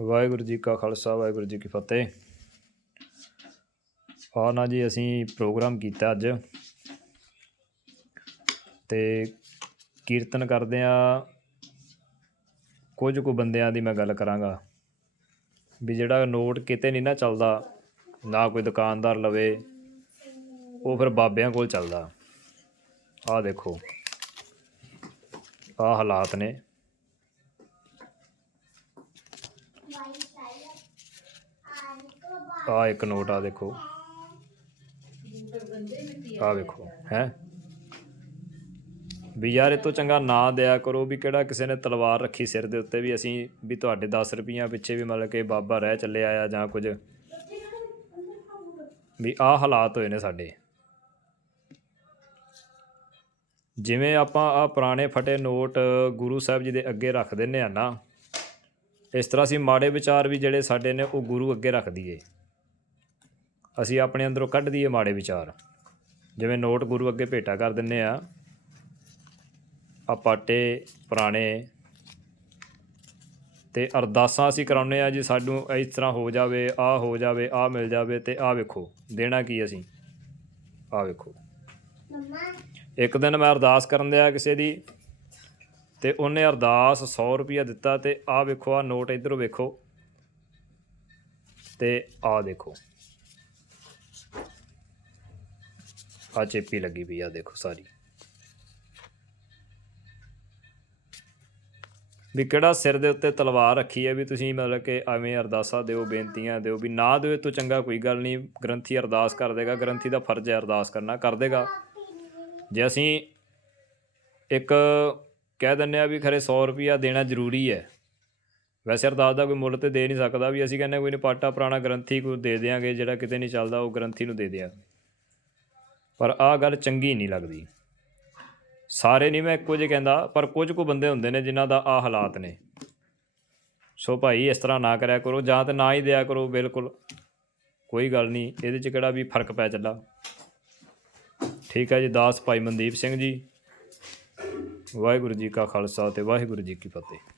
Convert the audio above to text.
ਵਾਹਿਗੁਰੂ ਜੀ ਕਾ ਖਾਲਸਾ, ਵਾਹਿਗੁਰੂ ਜੀ ਕੀ ਫਤਿਹ। ਆ ਨਾ ਜੀ, ਅਸੀਂ ਪ੍ਰੋਗਰਾਮ ਕੀਤਾ ਅੱਜ। ਤੇ ਕੀਰਤਨ ਕਰਦੇ ਆ ਕੁਝ ਕੁ ਬੰਦਿਆਂ ਦੀ ਮੈਂ ਗੱਲ ਕਰਾਂਗਾ। ਵੀ ਜਿਹੜਾ ਨੋਟ ਕਿਤੇ ਨਹੀਂ ਨਾ ਚੱਲਦਾ, ਨਾ ਕੋਈ ਦੁਕਾਨਦਾਰ ਲਵੇ, ਉਹ ਫਿਰ ਬਾਬਿਆਂ ਕੋਲ ਚੱਲਦਾ। ਆਹ ਦੇਖੋ, ਆਹ ਹਾਲਾਤ ਨੇ। ਆ ਇੱਕ ਨੋਟ ਆ ਦੇਖੋ। ਆ ਵੇਖੋ, ਹੈ? ਵੀ ਯਾਰ ਇਹ ਤੋਂ ਚੰਗਾ ਨਾ ਦਿਆ ਕਰੋ ਵੀ ਕਿਹੜਾ ਕਿਸੇ ਨੇ ਤਲਵਾਰ ਰੱਖੀ ਸਿਰ ਦੇ ਉੱਤੇ ਵੀ ਅਸੀਂ ਵੀ ਤੁਹਾਡੇ 10 ਰੁਪਈਆਂ ਪਿੱਛੇ ਵੀ ਮਤਲਬ ਕਿ ਬਾਬਾ ਰਹਿ ਚੱਲਿਆ ਆ ਜਾਂ ਕੁਝ। ਵੀ ਆਹ ਹਾਲਾਤ ਹੋਏ ਨੇ ਸਾਡੇ। ਜਿਵੇਂ ਆਪਾਂ ਆ ਪੁਰਾਣੇ ਫਟੇ ਨੋਟ ਗੁਰੂ ਸਾਹਿਬ ਜੀ ਦੇ ਅੱਗੇ ਰੱਖ ਦਿੰਨੇ ਆ ਨਾ, ਇਸ ਤਰ੍ਹਾਂ ਅਸੀਂ ਮਾੜੇ ਵਿਚਾਰ ਵੀ ਜਿਹੜੇ ਸਾਡੇ ਨੇ ਉਹ ਗੁਰੂ ਅੱਗੇ ਰੱਖ ਦਈਏ। ਅਸੀਂ ਆਪਣੇ ਅੰਦਰੋਂ ਕੱਢ ਦਈਏ ਮਾੜੇ ਵਿਚਾਰ। ਜਿਵੇਂ ਨੋਟ ਗੁਰੂ ਅੱਗੇ ਭੇਟਾ ਕਰ ਦਿੰਨੇ ਆ। ਆ ਪਾਟੇ ਪੁਰਾਣੇ ਤੇ ਅਰਦਾਸਾਂ ਅਸੀਂ ਕਰਾਉਂਦੇ ਆ ਜੀ, ਸਾਨੂੰ ਇਸ ਤਰ੍ਹਾਂ ਹੋ ਜਾਵੇ ਆ ਹੋ ਜਾਵੇ ਆ ਮਿਲ ਜਾਵੇ ਤੇ ਆ ਵੇਖੋ। ਦੇਣਾ ਕੀ ਅਸੀਂ? ਆ ਵੇਖੋ। ਇੱਕ ਦਿਨ ਮੈਂ ਅਰਦਾਸ ਕਰਨ ਦਿਆ ਕਿਸੇ ਦੀ ਤੇ ਉਹਨੇ ਅਰਦਾਸ 100 ਰੁਪਿਆ ਦਿੱਤਾ ਤੇ ਆ ਵੇਖੋ ਆ ਨੋਟ ਇਧਰੋਂ ਵੇਖੋ ਤੇ ਆ ਦੇਖੋ। ਆ ਚੇਪੀ ਲੱਗੀ ਪਈ ਆ, ਦੇਖੋ ਸਾਰੀ। ਵੀ ਕਿਹੜਾ ਸਿਰ ਦੇ ਉੱਤੇ ਤਲਵਾਰ ਰੱਖੀ ਹੈ ਵੀ ਤੁਸੀਂ ਮਤਲਬ ਕਿ ਐਵੇਂ ਅਰਦਾਸਾਂ ਦਿਓ, ਬੇਨਤੀਆਂ ਦਿਓ, ਵੀ ਨਾ ਦਿਓ ਤੋਂ ਚੰਗਾ ਕੋਈ ਗੱਲ ਨਹੀਂ। ਗ੍ਰੰਥੀ ਅਰਦਾਸ ਕਰ ਦੇਗਾ, ਗ੍ਰੰਥੀ ਦਾ ਫਰਜ਼ ਹੈ ਅਰਦਾਸ ਕਰਨਾ, ਕਰ ਦੇਗਾ। ਜੇ ਅਸੀਂ ਇੱਕ ਕਹਿ ਦਿੰਨੇ ਆ ਵੀ ਖਰੇ 100 ਰੁਪਿਆ ਦੇਣਾ ਜ਼ਰੂਰੀ ਹੈ, ਵੈਸੇ ਅਰਦਾਸ ਦਾ ਕੋਈ ਮੁੱਲ ਤੇ ਦੇ ਨਹੀਂ ਸਕਦਾ ਵੀ ਅਸੀਂ ਕਹਿੰਦੇ ਕੋਈ ਨਹੀਂ ਪਾਟਾ ਪੁਰਾਣਾ ਗ੍ਰੰਥੀ ਕੋਈ ਦੇ ਦਿਆਂਗੇ, ਜਿਹੜਾ ਕਿਤੇ ਨਹੀਂ ਚੱਲਦਾ, ਉਹ ਗ੍ਰੰਥੀ ਨੂੰ ਦੇ ਦਿਆ ਪਰ ਆਹ ਗੱਲ ਚੰਗੀ ਨਹੀਂ ਲੱਗਦੀ। ਸਾਰੇ ਨਹੀਂ ਮੈਂ ਇੱਕੋ ਜਿਹੇ ਕਹਿੰਦਾ, ਪਰ ਕੁਝ ਕੁ ਬੰਦੇ ਹੁੰਦੇ ਨੇ ਜਿਨ੍ਹਾਂ ਦਾ ਆਹ ਹਾਲਾਤ ਨੇ। ਸੋ ਭਾਈ, ਇਸ ਤਰ੍ਹਾਂ ਨਾ ਕਰਿਆ ਕਰੋ, ਜਾਂ ਤੇ ਨਾ ਹੀ ਦਿਆ ਕਰੋ, ਬਿਲਕੁਲ। ਕੋਈ ਗੱਲ ਨਹੀਂ, ਇਹਦੇ 'ਚ ਕਿਹੜਾ ਵੀ ਫ਼ਰਕ ਪੈ ਚੱਲਾ। ਠੀਕ ਹੈ ਜੀ, ਦਾਸ ਭਾਈ ਮਨਦੀਪ ਸਿੰਘ ਜੀ। ਵਾਹਿਗੁਰੂ ਜੀ ਕਾ ਖਾਲਸਾ ਤੇ ਵਾਹਿਗੁਰੂ ਜੀ ਕੀ ਫਤਿਹ।